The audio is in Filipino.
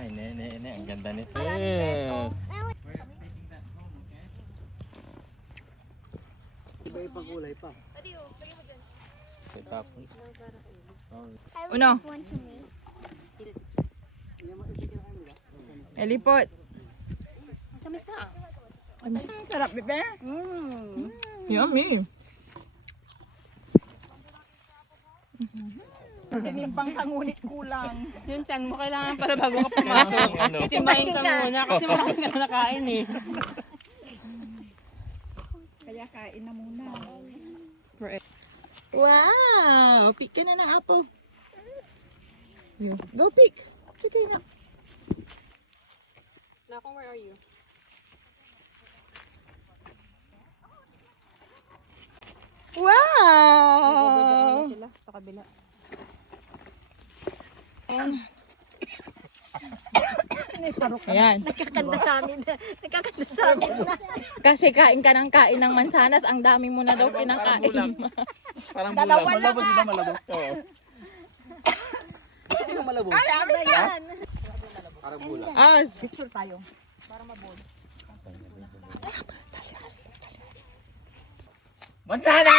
Ay, nene, ang ganda nito. Yes. Iba-ibang kulay pa. Tapos. Uno. Elipot. Tamis na. Sarap, Bebe. Yummy. Yung pangkangunit kulang. Yung tiyan mo kailangan para bago ka pumasok. Timayin ka muna kasi marami ka na nakain eh. Kaya kain na muna. Wow! Pick ka na ng apple. Go pick. It's okay na. Nakong, where are you? Wow! Sila sa kabila. Ayan. Nakakanda sa amin. Nakakanda sa amin na. Kasi kain ka ng kain ng mansanas, ang dami mo na daw kinakain. Parang Dalawa bulang. lang. Malabo, di ba malabo? Oo. Gusto ko yung malabo. Ay, amin na yan. Parang bulang. Picture tayo. Mansana!